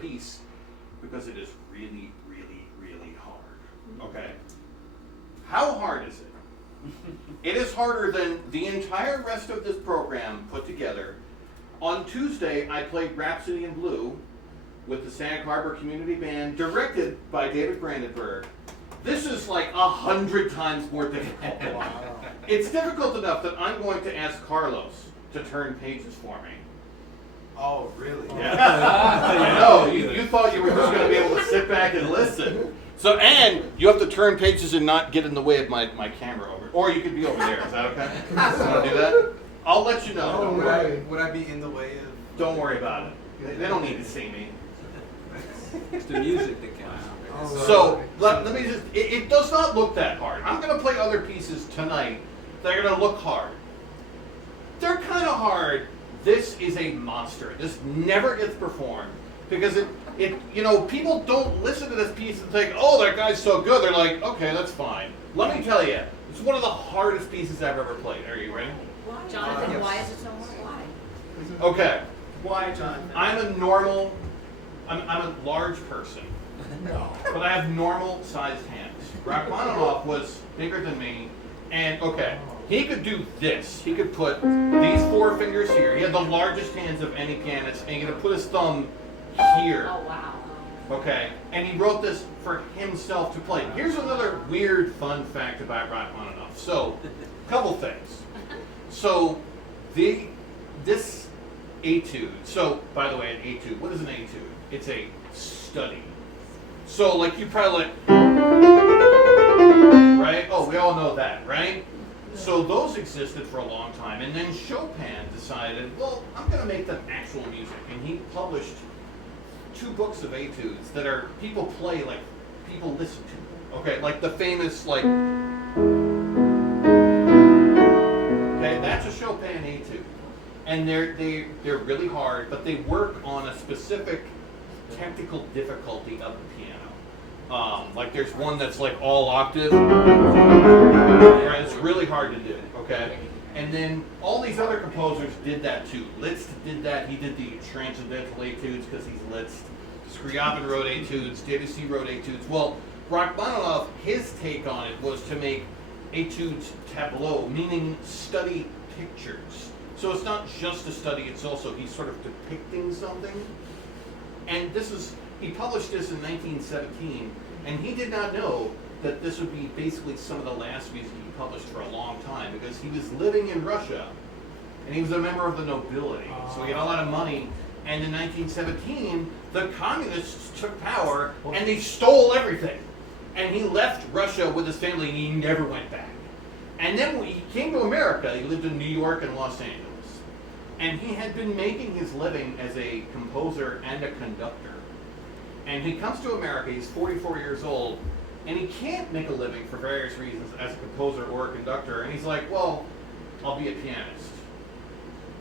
piece because it is really, really, really hard. Okay? How hard is it? It is harder than the entire rest of this program put together. On Tuesday, I played Rhapsody in Blue with the Sag Harbor Community Band, directed by David Brandenburg. This is like 100 times more difficult. Wow. It's difficult enough that I'm going to ask Carlos to turn pages for me. Oh, really? Yeah. I know, you thought you were just going to be able to sit back and listen. So, and you have to turn pages and not get in the way of my camera over. Or you could be over there, is that okay? You want to do that? I'll let you know. Oh, would I be in the way of... Don't worry about it. They don't need to see me. It's the music that counts. So, let me just, it does not look that hard. I'm going to play other pieces tonight that are going to look hard. They're kind of hard. This is a monster. This never gets performed because people don't listen to this piece and think, oh, that guy's so good. They're like, okay, that's fine. Let me tell you, it's one of the hardest pieces I've ever played. Are you ready? Why? Jonathan, yes. Why is it so hard? Why? Okay. Why, Jonathan? I'm a large person. No. But I have normal sized hands. Rachmaninoff was bigger than me, and okay, he could do this. He could put these 4 fingers here. He had the largest hands of any pianist, and he could put his thumb here. Oh, wow. Okay, and he wrote this for himself to play. Here's another weird fun fact about Rachmaninoff. So, couple things. So, this etude, so by the way, an etude, what is an etude? It's a study. So, like, you probably like, right? Oh, we all know that, right? So those existed for a long time, and then Chopin decided, well, I'm going to make them actual music, and he published 2 books of etudes that are, people play, like, people listen to. Okay, like the famous, like, okay, that's a Chopin etude. And they're really hard, but they work on a specific technical difficulty of the piano. Like there's one that's like all octave. Right? It's really hard to do, okay? And then all these other composers did that too. Liszt did that. He did the transcendental etudes because he's Liszt. Scriabin wrote etudes. Debussy wrote etudes. Well, Rachmaninoff, his take on it was to make Etude-Tableau, meaning study pictures. So it's not just a study, it's also he's sort of depicting something. And he published this in 1917, and he did not know that this would be basically some of the last music he published for a long time, because he was living in Russia, and he was a member of the nobility, so he had a lot of money, and in 1917, the communists took power, and they stole everything. And he left Russia with his family, and he never went back. And then when he came to America, he lived in New York and Los Angeles. And he had been making his living as a composer and a conductor. And he comes to America, he's 44 years old, and he can't make a living for various reasons as a composer or a conductor. And he's like, well, I'll be a pianist.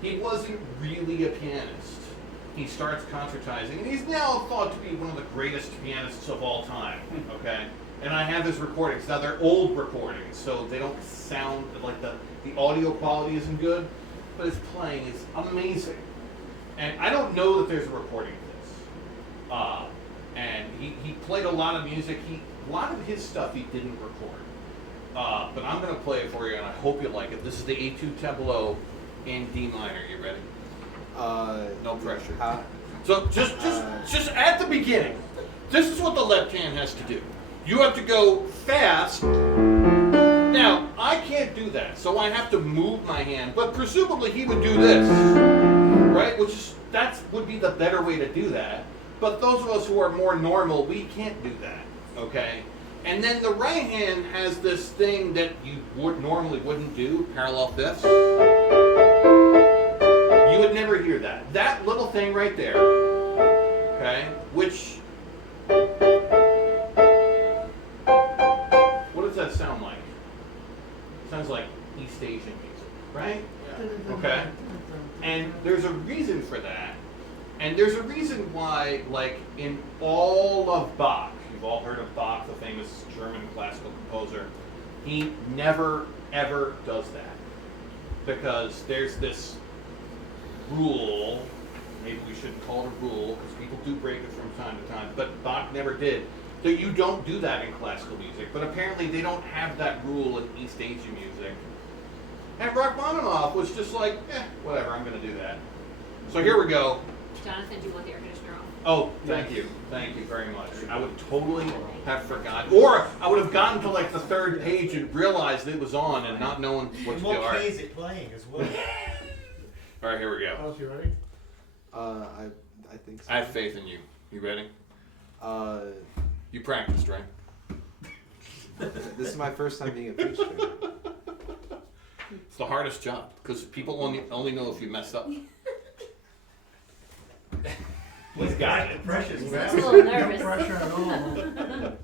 He wasn't really a pianist. He starts concertizing, and he's now thought to be one of the greatest pianists of all time, okay? And I have his recordings. Now, they're old recordings, so they don't sound like the audio quality isn't good, but his playing is amazing. And I don't know that there's a recording of this. And he played a lot of music. A lot of his stuff he didn't record. But I'm going to play it for you, and I hope you like it. This is the Etude-Tableau in D minor. You ready? No pressure. So just at the beginning, this is what the left hand has to do. You have to go fast. Now, I can't do that, so I have to move my hand, but presumably he would do this, right? That would be the better way to do that. But those of us who are more normal, we can't do that, okay? And then the right hand has this thing that you normally wouldn't do, parallel fifths. You would never hear that. That little thing right there, okay, which, what does that sound like? It sounds like East Asian music, right? Yeah. Okay. And there's a reason for that. And there's a reason why, like, in all of Bach, you've all heard of Bach, the famous German classical composer, he never, ever does that. Because there's this rule maybe we shouldn't call it a rule, because people do break it from time to time, but Bach never did. So you don't do that in classical music, but apparently they don't have that rule in East Asian music. And Rachmaninoff was just like, whatever, I'm going to do that. So here we go. Jonathan, do you want the air conditioner on? Oh, thank you very much. I would totally have forgotten, or I would have gotten to like the third page and realized it was on and not knowing what to do. All right. Is it playing as well? All right, here we go. Alice, you ready? I think so. I have faith in you. You ready? You practiced, right? This is my first time being a preacher. It's the hardest job because people only know if you messed up. He's got it. Precious. He's a little nervous. No pressure at all.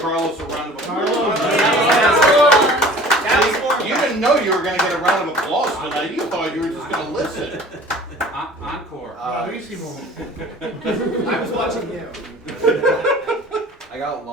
Carlos a round of applause. Carlos. You didn't know you were going to get a round of applause tonight. You thought you were just going to listen. Encore. Bravissimo. I was watching you. I got lost.